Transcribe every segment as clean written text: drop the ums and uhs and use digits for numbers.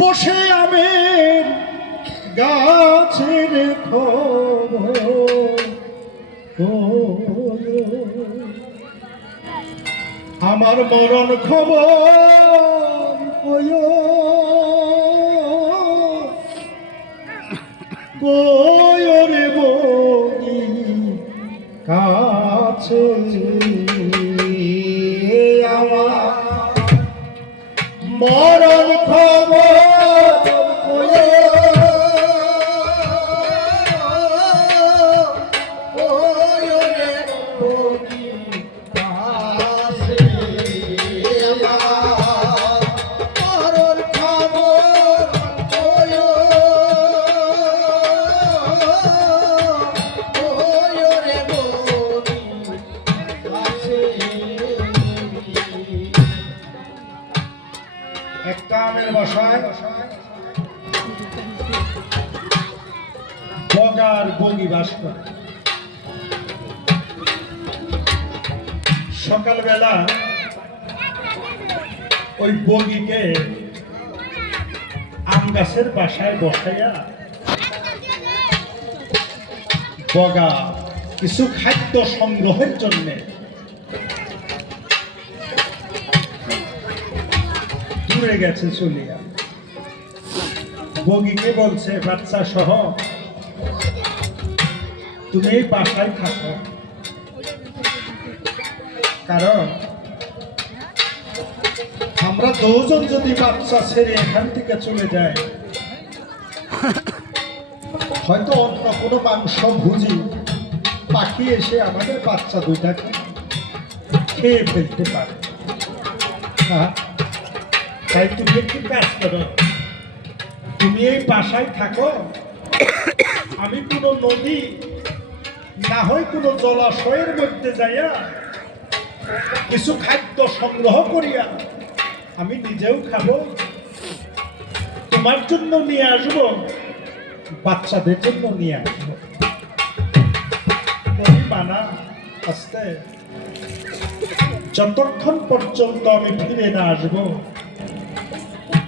বসে আমের গাছের আমার মরণ খবর রে বই কাছে আমার মরণ খবর একটা আমের বাসায় বগার বগি বাস করে। সকালবেলা ওই বগিকে আম গাছের বাসায় বসাইয়া বগা কিছু খাদ্য সংগ্রহের জন্য দূরে গেছে চলিয়া। বগিকে বলছে, বাচ্চা সহ তুমি এই বাসায় থাকো, কারণ আমরা দুজন যদি বাচ্চা ছেড়ে এখান থেকে চলে যাই, হয়তো অন্য কোনো মাংস ভুজি পাখি এসে আমাদের বাচ্চা দুইটাকে খেয়ে ফেলতে পারে। হ্যাঁ, তাই তুমি একটু কাজ করো, তুমি এই বাসায় থাকো, আমি কোনো নদী না হয় কোনো জলাশয়ের মধ্যে যাইয়া কিছু খাদ্য সংগ্রহ করিয়া আমি নিজেও খাবো, তোমার জন্য নিয়ে আসবো, বাচ্চাদের জন্য নিয়ে আসবো। মানা আসতে যতক্ষণ পর্যন্ত আমি ফিরে না আসবো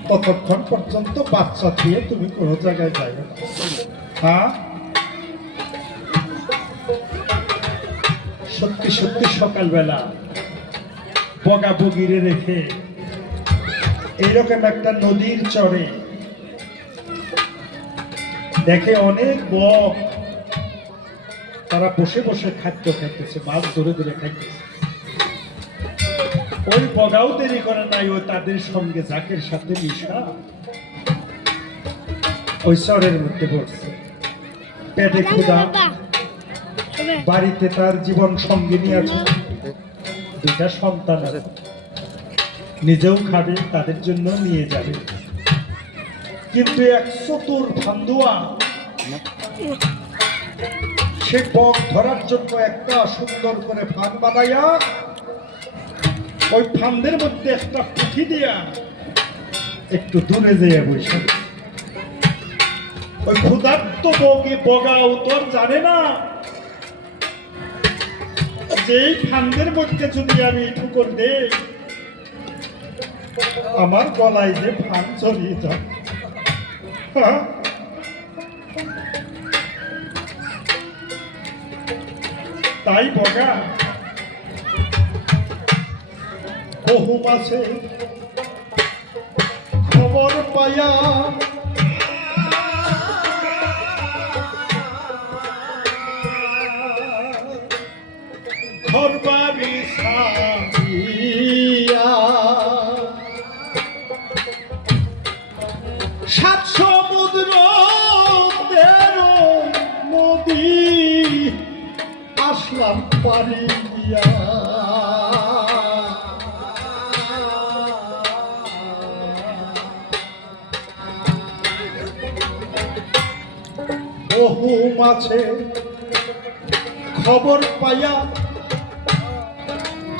ততক্ষণ পর্যন্ত বাচ্চা দিয়ে তুমি কোনো জায়গায় যাবে না। হ্যাঁ, সত্যি সত্যি সকালবেলা বগা বগিরে রেখে এইরকম একটা নদীর চরে দেখে অনেক বক তারা বসে বসে খাদ্য খাইতেছে, মাছ ধরে ধরে খাইতেছে। ওই বগাও দেরি করে নাই, ওই তাদের সঙ্গে জাকের সাথে মিশা ওই চরের মধ্যে পড়ছে। পেটে ক্ষুধা, বাড়িতে তার জীবন সঙ্গিনী আছে, দুটা সন্তান আছে, নিজেও খাবে, তাদের জন্য নিয়ে যাবে। কিন্তু এক চতুর ফান্দুয়া সে বক ধরার জন্য একটা সুন্দর করে ফাঁদ বানাইয়া ওই ফান্দের মধ্যে একটা পুঁথি দিয়া একটু দূরে যেয়ে বসে। ওই ক্ষুধার্ত বগাও তো জানে না যে এই ফান্দের মধ্যে যদি আমি ঠুকর দেই আমার গলায় যে ফান চড়িয়ে যাবে। তাই বগা বহু মাসে খবর পাইয়া ঘর বাড়ি সাজিয়া 7 সমুদ্র 13 নদী আসলাম পারি দিয়া। বহু মাছে খবর পাইয়া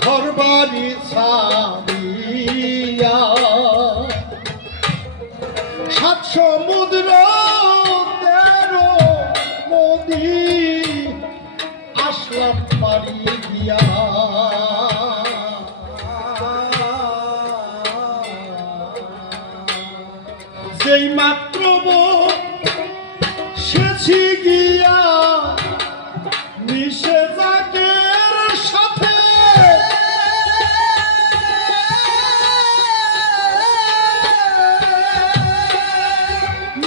ঘর বাড়ি ছাড়িয়া 7 সমুদ্র 13 নদী আসলাম পারি দিয়া। যে এই মাত্র সেছি গিয়া মিশে জাগের সাথে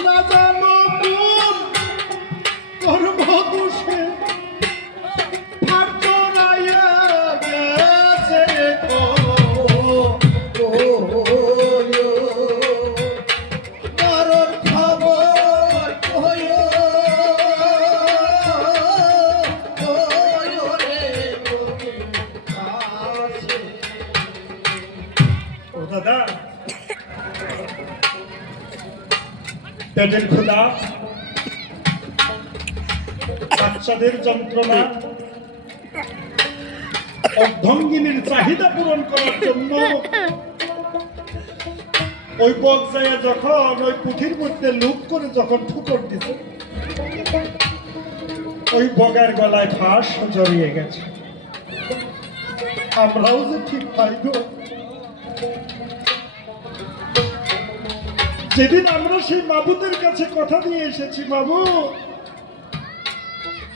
না জানো কোন কর্ম দোষে ফার চড়াইয়া গেছে মরণ খবর কইও রে ও দাদা পেটের ক্ষুধা বাচ্চাদের যন্ত্রণা অর্ধঙ্গিনীর চাহিদা পূরণ করার জন্য ওই বক যায় যখন ওই পুঁথির মধ্যে লুপ করে যখন ঠুকর দিছে ওই বগার গলায় ফাঁস জড়িয়ে গেছে। আমরাও যে ঠিক পাইব যেদিন আমরা সেই মাবুদের কাছে কথা দিয়ে এসেছি, বাবু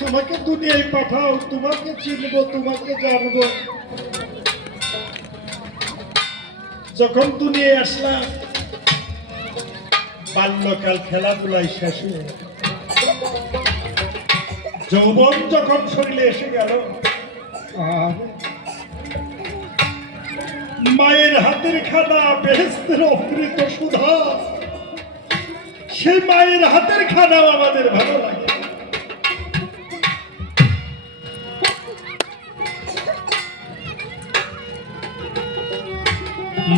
তোমাকে দুনিয়ায় পাঠাও, তোমাকে চিনব, তোমাকে জানব। যখন দুনিয়ায় আসলাম বাল্যকাল খেলাধুলায় শেষ হয়ে গেল, যৌবন যখন শরীরে এসে গেল, মায়ের হাতের খানা বেহেশতের অমৃত সুধা, সেই মায়ের হাতের খানাও আমাদের ভালো লাগে।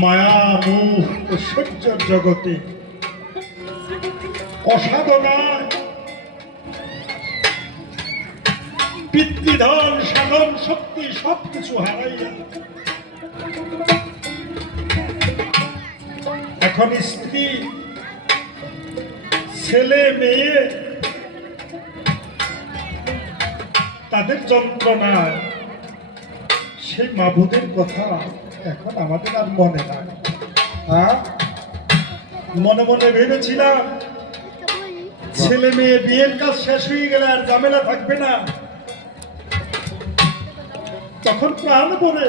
মায়া মোহ ঐশ্বর্যের জগতে অসাধনায় পিতৃধন সাধন শক্তি সবকিছু হারাইয়া এখন স্ত্রী ছেলে মেয়ে তাদের যন্ত্রণায় সেই মাবুদের কথা এখন আমাদের আর মনে নাই। হ্যাঁ, মনে মনে ভেবেছিলাম ছেলে মেয়ে বিয়ের কাজ শেষ হয়ে গেলে আর ঝামেলা থাকবে না, তখন প্রাণ ভরে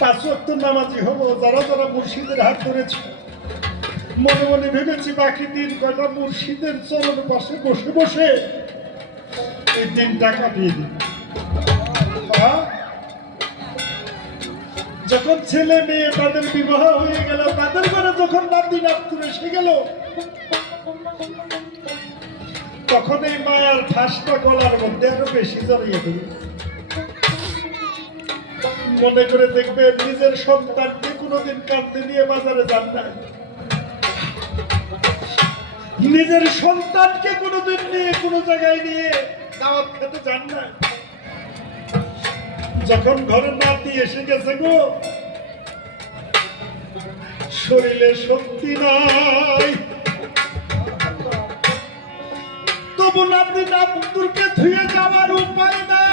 5 ওয়াক্ত নামাজি হবো। যারা যারা মুর্শিদের হাত ধরেছে মনে মনে ভেবেছি বাকি দিন কয়টা মুর্শিদের চরণ পাশে বসে বসে এই দিনটা কাটিয়ে দিন। যখন ছেলে মেয়ে তাদের বিবাহ হয়ে গেল, তাদের ঘরে যখন নাতি নাতনি এসে গেল, তখন এই মায়ের ঠাসটা গলার মধ্যে আরো বেশি জড়িয়ে দিল। মনে করে দেখবে নিজের সন্তানকে কোনোদিন কাঁদতে নিয়ে বাজারে যান না, নিজের সন্তানকে কোনোদিন নিয়ে কোনো জায়গায় নিয়ে দাওয়াত খেতে যান না। যখন ঘরে নাতি এসে গেছে গো, শরীরে শক্তি নাই, তবু নাতি নাতনিকে ধুয়ে যাওয়ার উপায় নাই।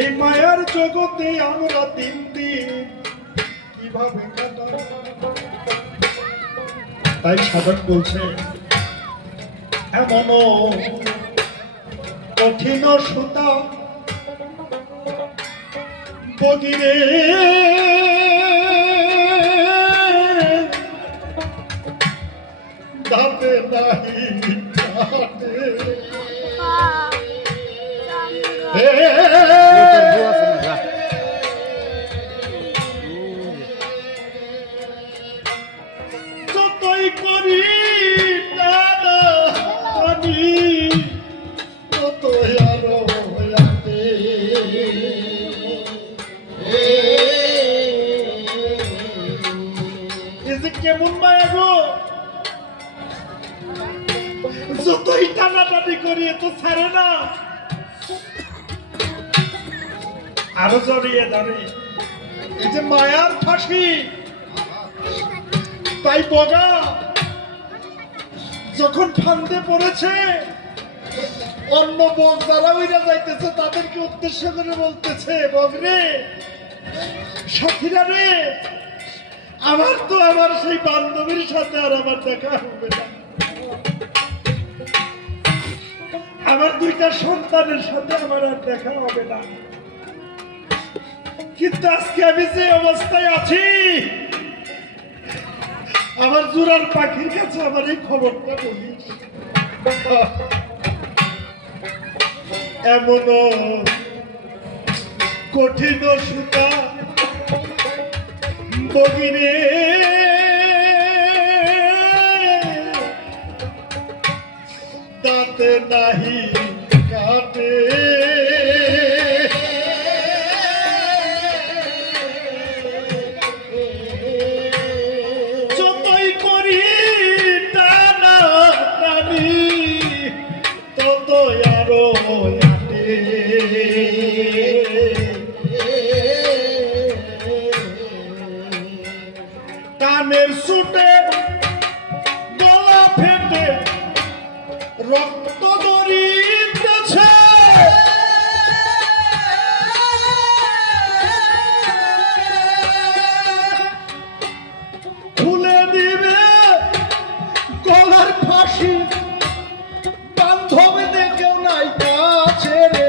এই মায়ার জগতে আমরা দিন দিন কিভাবে কাটাবো? তাই সাধক বলছে এমন কঠিন সুতা বগিরে দাঁতে নাহি কাটে। যতই করি কেমন মায়া গো, যতই টানাটানি করি তো ছাড়ে না, আরো জড়িয়ে ধরে। এই যে মায়ার ফাঁসি, তাই বগা যখন ফান্দে পড়েছে, অন্য বগ যারা ওইরা যাইতেছে তাদেরকে উদ্দেশ্য করে বলতেছে, বগরে সাথীরা রে, আমার তো আমার সেই বান্ধবীর সাথে আর আমার দেখা হবে না, আমার দুইটা সন্তানের সাথে আমার আর দেখা হবে না। কিন্তু আজকে আমি যে অবস্থায় আছি, আমার জোড়ার পাখির কাছে আমার এই খবরটা বলিস। এমন কঠিন সুতা বগিরে দাঁতে নাহি কাটে, যতই করি টানা টানি ততই আরো আটে। কানের সুটে গলা ফেটে রক্ত গড়িতেছে, খুলে দিবে গলার ফাঁসি, বান্ধবী কেউ নাই কাছে রে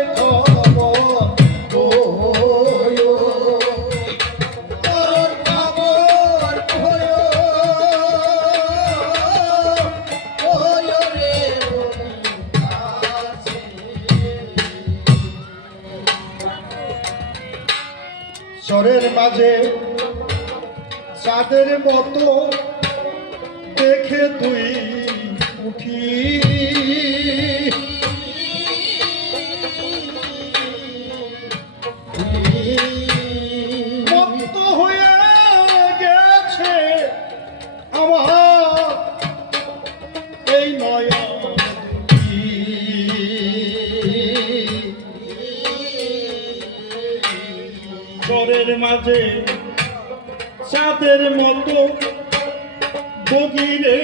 চরের মাঝে চাঁদের মতো দেখে তুই উঠি, মত্ত হয়ে গেছে আমার এই নয়ন দুটি। চরের মাঝে চাঁদের মতো বগিরে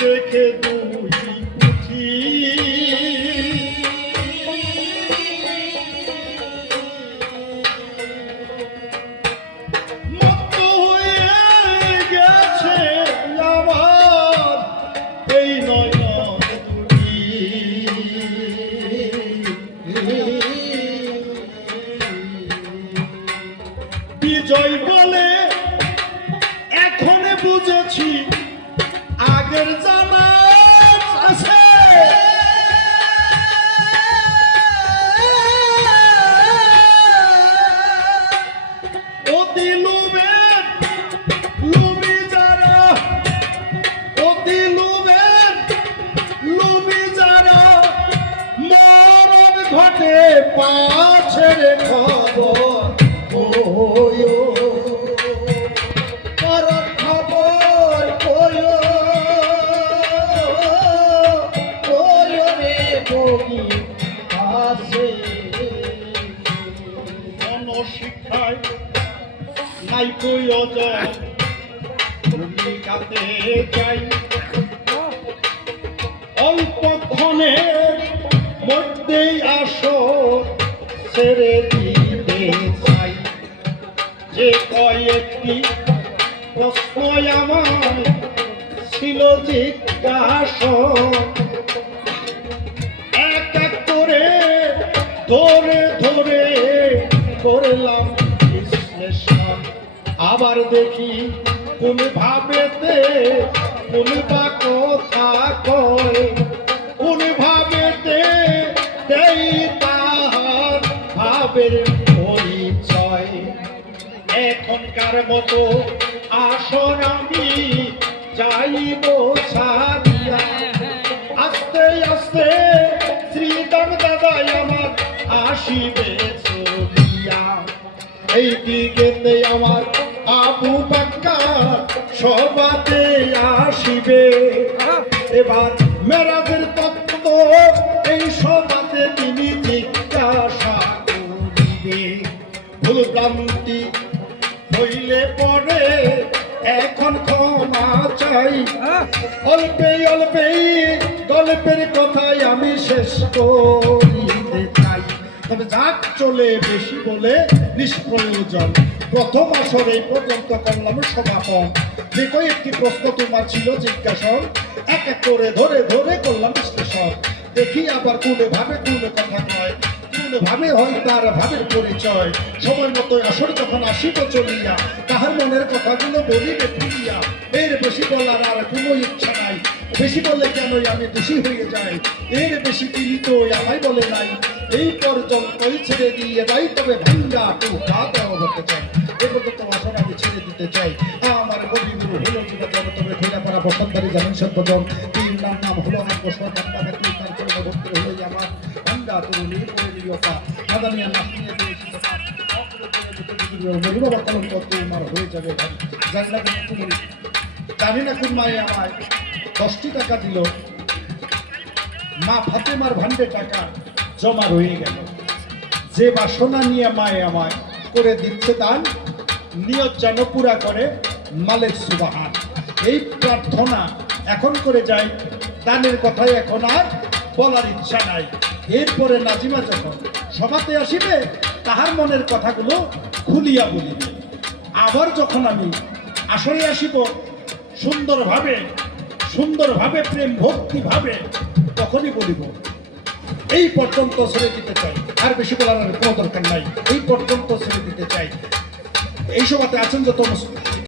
দেখে দুই পুঁথি, মত্ত হয়ে গেছে আমার এই নয়ন দুটি। বিজয় বলে এখন বুঝেছি আগের জানা আছে, অতি লোভের লোভী যারা, অতি লোভের লোভী যারা, মরণ ঘটে পাছে রে খবর শিক্ষায় নাই প্রয়োজন ভূমিকাতে যাই, অল্পক্ষণের মধ্যেই আসো ছেড়ে দিতে চাই। যে কয়েকটি প্রশ্ন আমার ছিল জিজ্ঞাসন, এক এক করে ধরে ধরে করলাম বিশ্লেষণ। আবার দেখি কোন ভাবেতে কোন বা কথা কয়, কোন ভাবেতে দেই তাহার ভাবের পরিচয়। এখনকার মতো আসন আমি যাইব ছাড়িয়া, আস্তে আস্তে শ্রীদাম দাদাই আমার আসিবে চলিয়া। এই দিকেতে আমার আবু বাক্কার সবাতে আসিবে, এবার মেরাজের তত্ত্ব এই সভাতে তিনি জিজ্ঞাসা করিবে। ভুল ভ্রান্তি হইলে পরে এখন ক্ষমা চাই, অল্পে অল্পেই গল্পের কথায় আমি করিতে চাই। তবে যাক চলে বেশি বলে নিষ্প্রয়োজন। প্রথম আসর এই পর্যন্ত করলাম সমাপন। যে কয়েকটি প্রশ্ন তোমার ছিল জিজ্ঞাসন, এক এক করে ধরে ধরে করলাম বিশ্লেষণ। দেখি আবার কোন ভাবে কোন কথা কয়, কোন ভাবে হয় তার ভাবের পরিচয়। সময় মতো আসর যখন আসিব চলিয়া, তাহার মনের কথাগুলো বলিবে ফিরিয়া। এর বেশি বলার আর কোনো ইচ্ছা নাই, বেশি বলে কেনই আমি দোষী হয়ে যাই। এর বেশি তিনি তো আমায় বলে নাই, এই পর্যন্তই ছেড়ে দিয়ে যাই। তবে ভাঙ্গা টুকা দেওয়া হতে চাই, এ পর্যন্ত আসর আমি ছেড়ে দিতে চাই। আমার কবিগুরু হলো জীবন, তবে ফেরা করা বসন্তরী জানেন সর্বজন। তিন নাম হলো আমার বসন্ত, তার চরণ ভক্তি হলো আমার ভাঙ্গা তরুণী পরিণীয়তা মাদানিয়া নাসিয়ে দিয়েছি বাবা কলঙ্ক তোমার হয়ে যাবে ভাই। জানি না কোন মায়ে আমায় 10টি টাকা দিল, মা ফাতেমার ভান্ডে টাকা জমা রয়ে গেল। যে বাসনা নিয়ে মায়ে আমায় করে দিচ্ছে দান, নিয়ত যেন পুরা করে মালিক সুবহান। এই প্রার্থনা এখন করে যাই, দানের কথাই এখন আর বলার ইচ্ছা নাই। এরপরে নাজিমা যখন সভাতে আসিবে, তাহার মনের কথাগুলো খুলিয়া বলিবে। আবার যখন আমি আসরে আসিব সুন্দরভাবে সুন্দরভাবে প্রেম ভক্তি ভাবে, তখনই বলিব এই পর্যন্ত ছেড়ে দিতে চাই। আর বেশি বলার কোনো দরকার নাই, এই পর্যন্ত ছেড়ে দিতে চাই। এই সভাতে আছেন যত